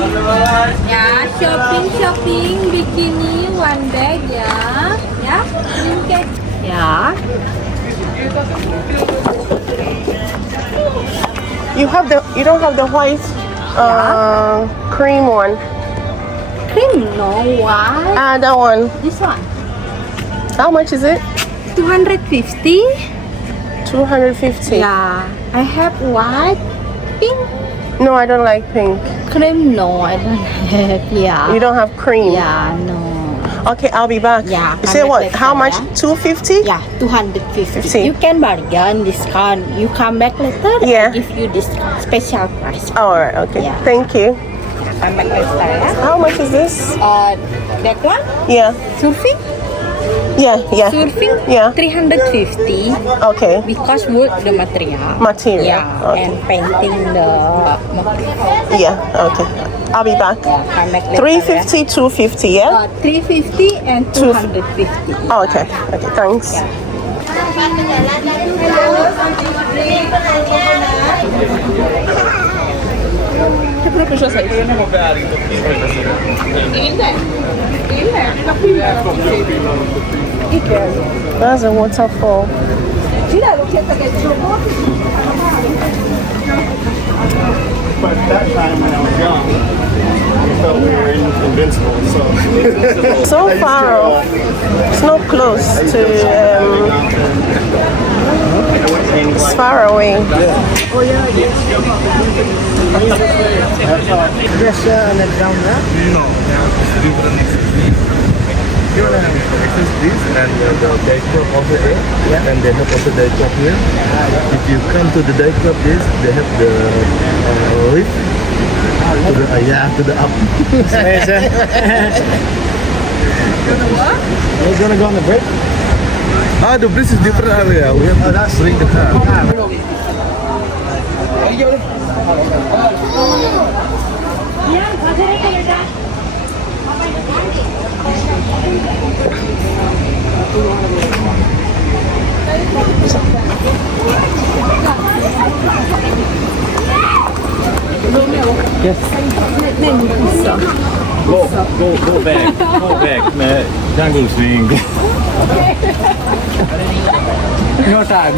morning. Yeah, shopping, bikini, one bag, yeah. Yeah, blanket. Yeah. You don't have the white cream one. Cream, no, why? That one. This one. How much is it? 250. 250. Yeah, I have white, pink. No, I don't like pink. Cream, no, I don't have. Yeah. You don't have cream. Yeah, no. Okay, I'll be back. Yeah. You say what? later, How much? yeah. 250? Yeah, 250. 50. You can bargain, discount. You come back later. Yeah. I give you discount, special price. All right. Okay. Yeah. Thank you. Come back later, yeah. How much is this? That one, Yeah. surfing. Yeah. Surfing, Yeah. 350 Okay. because wood the material. Material. Yeah, Okay. and painting the material. Yeah. Okay. I'll be back. Yeah, come back later. 350, 250. Yeah. 350 and 250. Oh, okay. Okay. Thanks. That's a waterfall. But that time when I was young, I felt we were invincible. So far off. It's not close to. It's far away. No. Access this and the day club also there, and they have also day club here. If you come to the day club, they have the lift to the up. We're gonna go on the break. The bridge is different area. We have to swing the car. Go back. Jungle swing. No time.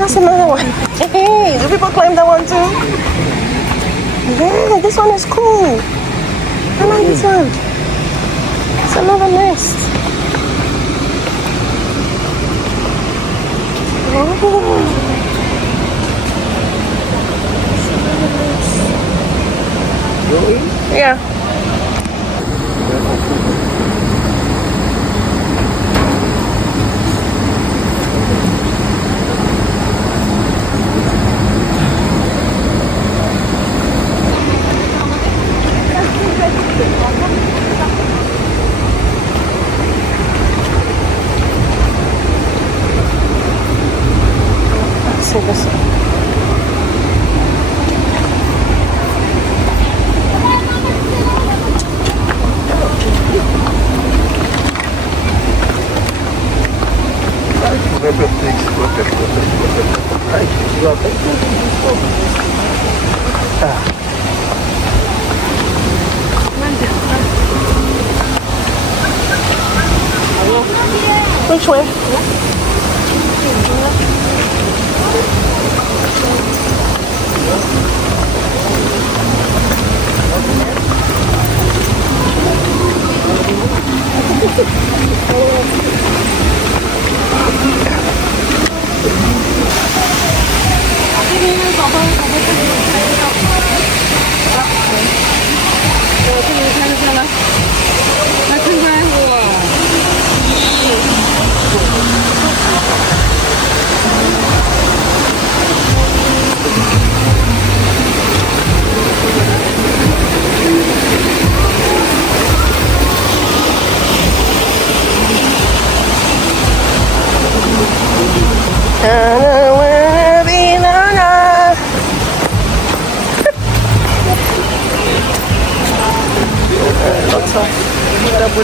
That's another one. Hey, do people climb that one too? Yeah, this one is cool. I like this one. It's another nest. Oh. Yeah. See this one. Which way?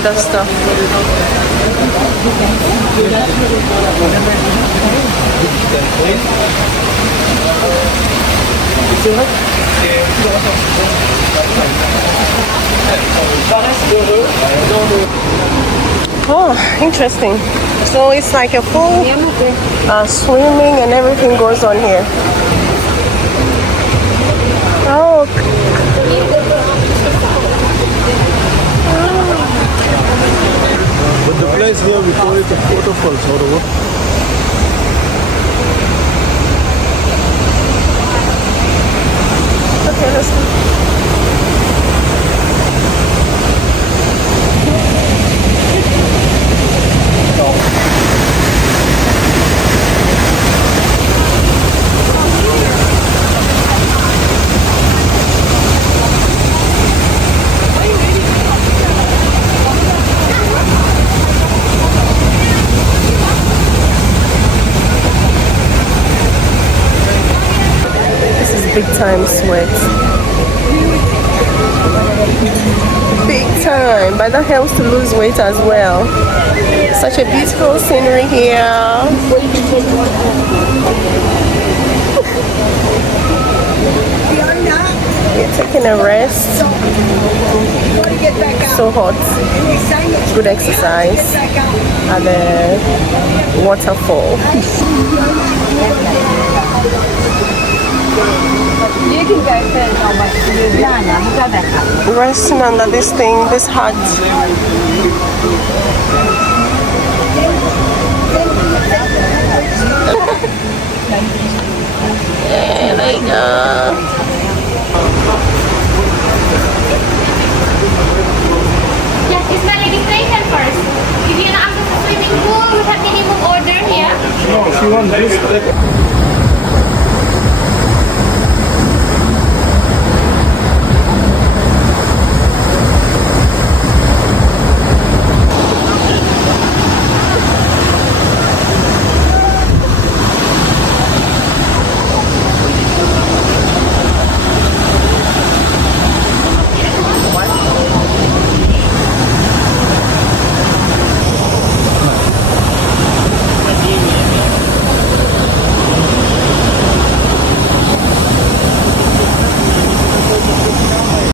other stuff. Oh, interesting. So it's like a full swimming and everything goes on here. Oh. But the place here we call it a waterfall, sort of. Okay, let's go. Big time sweat. Big time, but that helps to lose weight as well. Such a beautiful scenery here. You're taking a rest. So hot. Good exercise at the waterfall. You can go to Resting under this thing, this hut. Yeah, there you go. Yes, it's my registration first. If you want to access the swimming pool, we have minimum order here. No, she wants this.